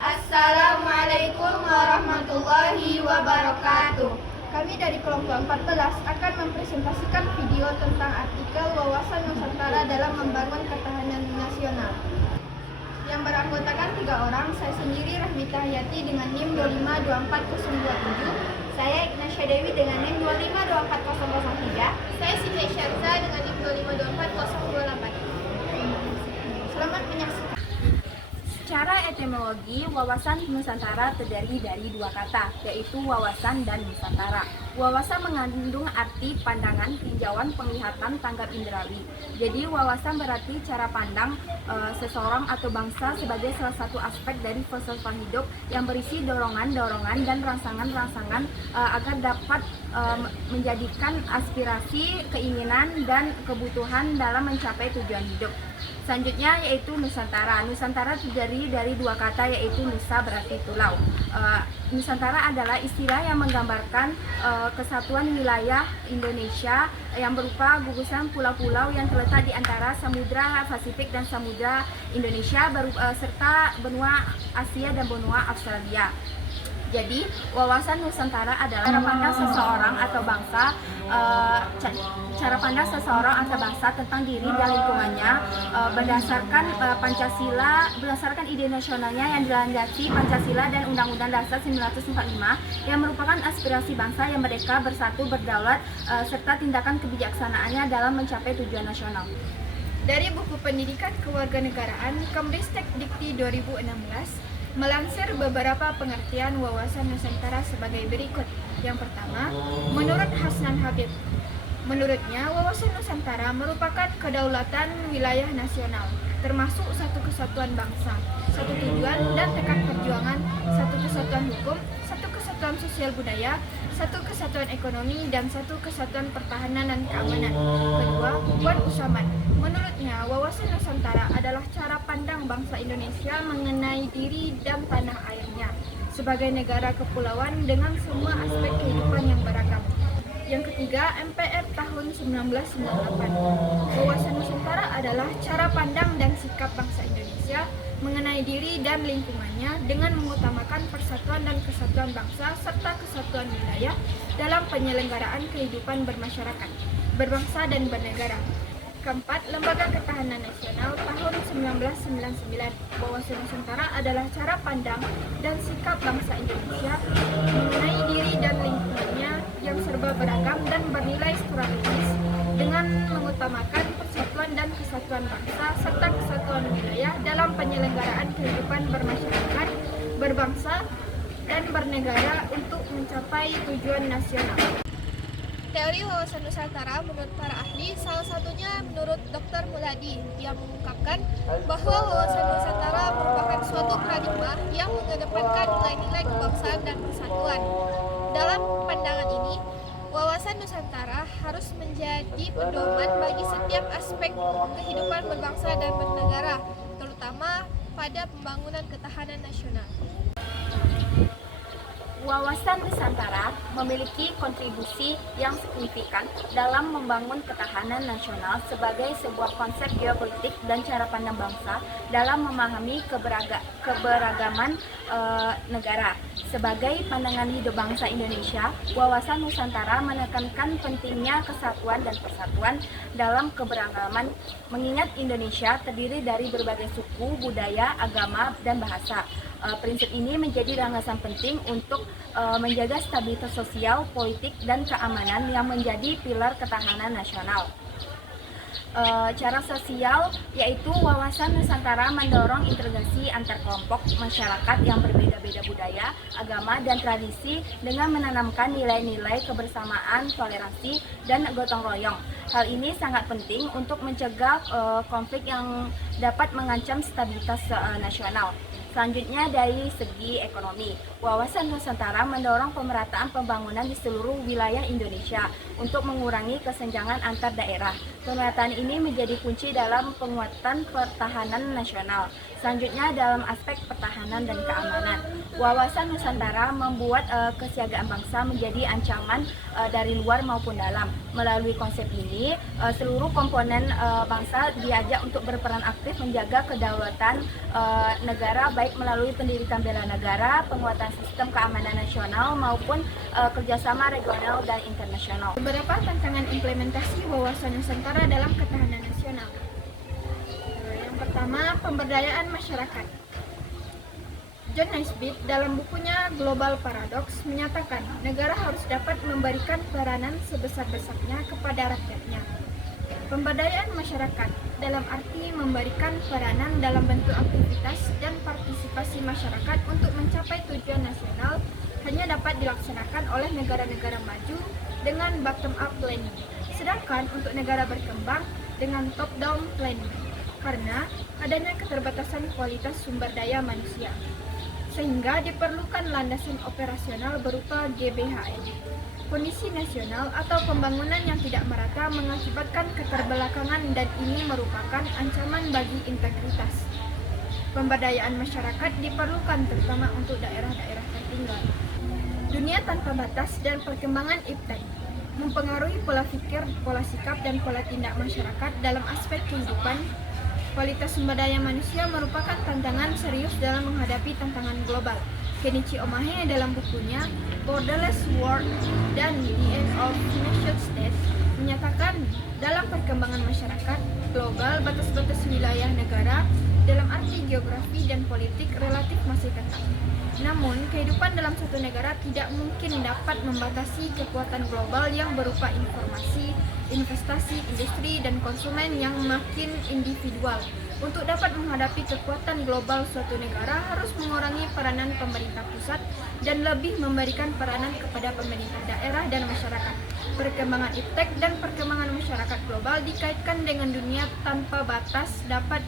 Assalamualaikum warahmatullahi wabarakatuh. Kami dari kelompok 14 akan mempresentasikan video tentang artikel wawasan Nusantara dalam membangun ketahanan nasional yang beranggotakan 3 orang. Saya sendiri Rahmita Hayati dengan NIM 2524027, saya Ignacia Dewi dengan NIM 2524003, saya Siti Syarza dengan NIM 2524028. Selamat menyaksikan. Secara etimologi, wawasan Nusantara terdiri dari 2 kata, yaitu wawasan dan Nusantara. Wawasan mengandung arti pandangan, tinjauan, penglihatan, tanggap indrawi. Jadi wawasan berarti cara pandang seseorang atau bangsa sebagai salah satu aspek dari filsafat hidup yang berisi dorongan-dorongan dan rangsangan-rangsangan agar dapat menjadikan aspirasi, keinginan, dan kebutuhan dalam mencapai tujuan hidup. Selanjutnya yaitu Nusantara. Nusantara terdiri dari 2 kata, yaitu Nusa berarti pulau. Nusantara adalah istilah yang menggambarkan kesatuan wilayah Indonesia yang berupa gugusan pulau-pulau yang terletak di antara Samudra Pasifik dan Samudra Indonesia serta benua Asia dan benua Australia. Jadi, wawasan Nusantara adalah cara pandang seseorang atau bangsa, tentang diri dan lingkungannya berdasarkan Pancasila, berdasarkan ide nasionalnya yang dilandasi Pancasila dan Undang-Undang Dasar 1945 yang merupakan aspirasi bangsa yang merdeka, bersatu, berdaulat, serta tindakan kebijaksanaannya dalam mencapai tujuan nasional. Dari buku Pendidikan Kewarganegaraan Kemristek Dikti 2016, melansir beberapa pengertian wawasan Nusantara sebagai berikut. Yang pertama, menurut Hasnan Habib, menurutnya wawasan Nusantara merupakan kedaulatan wilayah nasional, termasuk satu kesatuan bangsa, satu tujuan dan tekad perjuangan, satu kesatuan hukum, satu kesatuan sosial budaya, satu kesatuan ekonomi, dan satu kesatuan pertahanan dan keamanan. Kedua, Wan Usaman, menurutnya wawasan Nusantara adalah cara pandang bangsa Indonesia mengenai diri dan tanah airnya sebagai negara kepulauan dengan semua aspek kehidupan yang beragam. Yang ketiga, MPR tahun 1998, wawasan Nusantara adalah cara pandang dan sikap bangsa Indonesia mengenai diri dan lingkungannya dengan mengutamakan persatuan dan kesatuan bangsa serta kesatuan wilayah dalam penyelenggaraan kehidupan bermasyarakat, berbangsa dan bernegara. Keempat, Lembaga Ketahanan Nasional tahun 1999, wawasan Nusantara adalah cara pandang dan sikap bangsa Indonesia mengenai diri dan lingkungannya yang serba beragam dan bernilai strategis dengan mengutamakan persatuan dan kesatuan bangsa serta kesatuan wilayah dalam penyelenggaraan kehidupan bermasyarakat, berbangsa, dan bernegara untuk mencapai tujuan nasional. Teori wawasan Nusantara menurut para ahli, salah satunya menurut Dr. Muladi, yang mengungkapkan bahwa wawasan Nusantara merupakan suatu paradigma yang mengedepankan nilai-nilai kebangsaan dan persatuan. Dalam pandangan ini, wawasan Nusantara harus menjadi pedoman bagi setiap aspek kehidupan berbangsa dan bernegara, terutama pada pembangunan ketahanan nasional. Wawasan Nusantara memiliki kontribusi yang signifikan dalam membangun ketahanan nasional sebagai sebuah konsep geopolitik dan cara pandang bangsa dalam memahami keberagaman negara. Sebagai pandangan hidup bangsa Indonesia, wawasan Nusantara menekankan pentingnya kesatuan dan persatuan dalam keberagaman, mengingat Indonesia terdiri dari berbagai suku, budaya, agama, dan bahasa. Prinsip ini menjadi landasan penting untuk menjaga stabilitas sosial, politik, dan keamanan yang menjadi pilar ketahanan nasional. Cara sosial, yaitu wawasan Nusantara mendorong integrasi antar kelompok masyarakat yang berbeda-beda budaya, agama, dan tradisi dengan menanamkan nilai-nilai kebersamaan, toleransi, dan gotong royong. Hal ini sangat penting untuk mencegah konflik yang dapat mengancam stabilitas nasional. Selanjutnya, dari segi ekonomi, wawasan Nusantara mendorong pemerataan pembangunan di seluruh wilayah Indonesia untuk mengurangi kesenjangan antar daerah. Pemerataan ini menjadi kunci dalam penguatan pertahanan nasional. Selanjutnya dalam aspek pertahanan dan keamanan, wawasan Nusantara membuat kesiagaan bangsa menjadi ancaman dari luar maupun dalam. Melalui konsep ini, seluruh komponen bangsa diajak untuk berperan aktif menjaga kedaulatan negara, baik melalui pendidikan bela negara, penguatan sistem keamanan nasional maupun kerjasama regional dan internasional. Beberapa tantangan implementasi wawasan Nusantara dalam ketahanan nasional. Yang pertama, pemberdayaan masyarakat. John Naisbitt dalam bukunya Global Paradox menyatakan negara harus dapat memberikan peranan sebesar-besarnya kepada rakyatnya. Pemberdayaan masyarakat dalam arti memberikan peranan dalam bentuk aktivitas dan partisipasi masyarakat untuk mencapai tujuan nasional hanya dapat dilaksanakan oleh negara-negara maju dengan bottom-up planning, sedangkan untuk negara berkembang dengan top-down planning, karena adanya keterbatasan kualitas sumber daya manusia. Sehingga diperlukan landasan operasional berupa GBHN. Kondisi nasional atau pembangunan yang tidak merata mengakibatkan keterbelakangan dan ini merupakan ancaman bagi integritas. Pemberdayaan masyarakat diperlukan terutama untuk daerah-daerah tertinggal. Dunia tanpa batas dan perkembangan iptek mempengaruhi pola pikir, pola sikap, dan pola tindak masyarakat dalam aspek kehidupan. Kualitas sumber daya manusia merupakan tantangan serius dalam menghadapi tantangan global. Kenichi Omahe dalam bukunya Borderless World dan The End of Nation State menyatakan dalam perkembangan masyarakat global, batas-batas wilayah negara dalam arti geografi dan politik relatif masih ketat. Namun, kehidupan dalam satu negara tidak mungkin dapat membatasi kekuatan global yang berupa informasi, investasi, industri, dan konsumen yang makin individual. Untuk dapat menghadapi kekuatan global suatu negara harus mengurangi peranan pemerintah pusat dan lebih memberikan peranan kepada pemerintah daerah dan masyarakat. Perkembangan iptek dan perkembangan masyarakat global dikaitkan dengan dunia tanpa batas dapat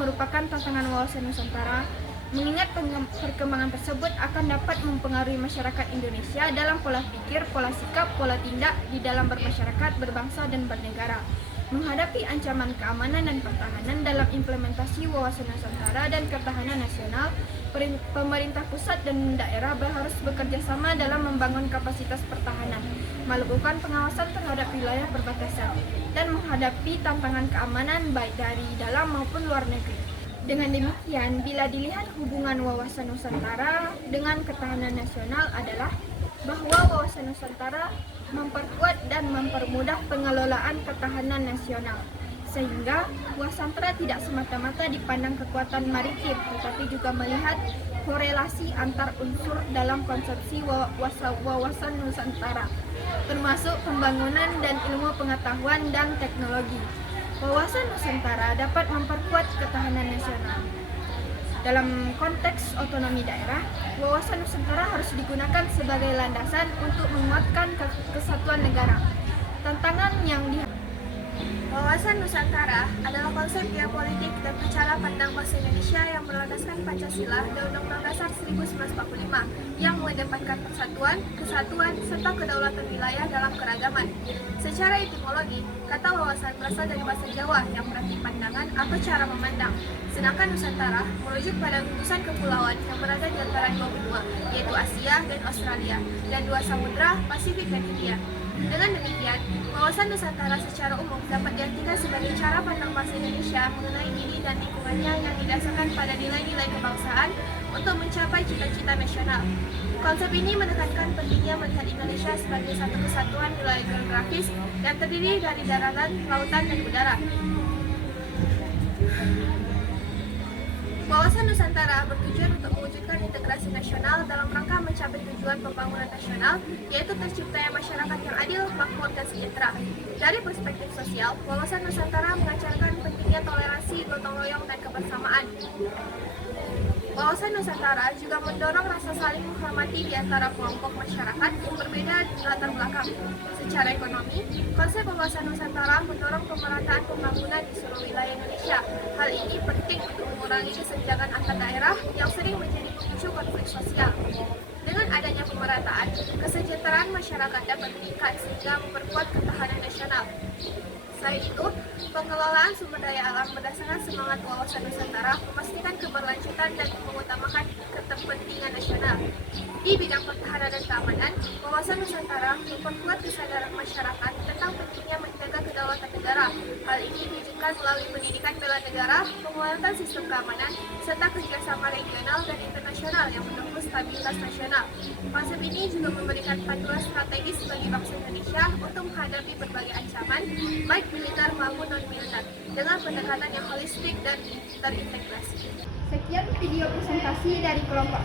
merupakan tantangan wawasan Nusantara. Mengingat perkembangan tersebut akan dapat mempengaruhi masyarakat Indonesia dalam pola pikir, pola sikap, pola tindak di dalam bermasyarakat, berbangsa, dan bernegara. Menghadapi ancaman keamanan dan pertahanan dalam implementasi wawasan Nusantara dan ketahanan nasional, pemerintah pusat dan daerah harus bekerja sama dalam membangun kapasitas pertahanan, melakukan pengawasan terhadap wilayah perbatasan, dan menghadapi tantangan keamanan baik dari dalam maupun luar negeri. Dengan demikian, bila dilihat hubungan wawasan Nusantara dengan ketahanan nasional adalah bahwa wawasan Nusantara memperkuat dan mempermudah pengelolaan ketahanan nasional, sehingga Nusantara tidak semata-mata dipandang kekuatan maritim, tetapi juga melihat korelasi antar unsur dalam konsepsi wawasan Nusantara, termasuk pembangunan dan ilmu pengetahuan dan teknologi. Wawasan Nusantara dapat memperkuat ketahanan nasional. Dalam konteks otonomi daerah, wawasan Nusantara harus digunakan sebagai landasan untuk menguatkan kesatuan negara. Tantangan yang Wawasan Nusantara adalah konsep geopolitik dan cara pandang bangsa Indonesia yang berlandaskan Pancasila dan Undang-Undang Dasar 1945 yang mengedepankan persatuan, kesatuan, serta kedaulatan wilayah dalam keragaman. Secara etimologi, kata wawasan berasal dari bahasa Jawa yang berarti pandangan atau cara memandang. Sedangkan Nusantara merujuk pada gugusan kepulauan yang berada di antara dua benua, yaitu Asia dan Australia, dan dua samudra, Pasifik dan India. Dengan demikian, wawasan Nusantara secara umum dapat diartikan sebagai cara pandang bangsa Indonesia mengenai diri dan lingkungannya yang didasarkan pada nilai-nilai kebangsaan untuk mencapai cita-cita nasional. Konsep ini menekankan pentingnya melihat Indonesia sebagai satu kesatuan wilayah geografis yang terdiri dari daratan, lautan, dan udara. Wawasan Nusantara bertujuan untuk mewujudkan integrasi nasional dalam rangka mencapai tujuan pembangunan nasional, yaitu terciptanya masyarakat yang adil, makmur, dan sejahtera. Dari perspektif sosial, wawasan Nusantara mengajarkan pentingnya toleransi, gotong royong, dan kebersamaan. Wawasan Nusantara juga mendorong rasa saling menghormati di antara kelompok masyarakat yang berbeda di latar belakang. Secara ekonomi, konsep wawasan Nusantara mendorong pemerataan pembangunan di seluruh wilayah Indonesia. Hal ini penting untuk mengurangi kesenjangan antar daerah yang sering menjadi pemicu konflik sosial. Dengan adanya pemerataan, kesejahteraan masyarakat dapat meningkat sehingga memperkuat ketahanan nasional. Selain itu, pengelolaan sumber daya alam berdasarkan semangat wawasan Nusantara memastikan keberlanjutan dan mengutamakan kepentingan nasional. Di bidang pertahanan dan keamanan, wawasan Nusantara memperkuat kesadaran masyarakat tentang pentingnya menjaga kedaulatan negara. Hal ini diwujudkan melalui pendidikan bela negara, penguatan sistem keamanan, serta kerjasama regional dan internasional yang mendukung stabilitas nasional. Konsep ini juga memberikan panduan strategis bagi bangsa Indonesia untuk menghadapi berbagai ancaman, baik militer maupun non-militer, dengan pendekatan yang holistik dan terintegrasi. Sekian video presentasi dari kelompok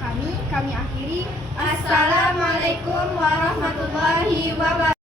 kami akhiri. Assalamualaikum warahmatullahi wabarakatuh.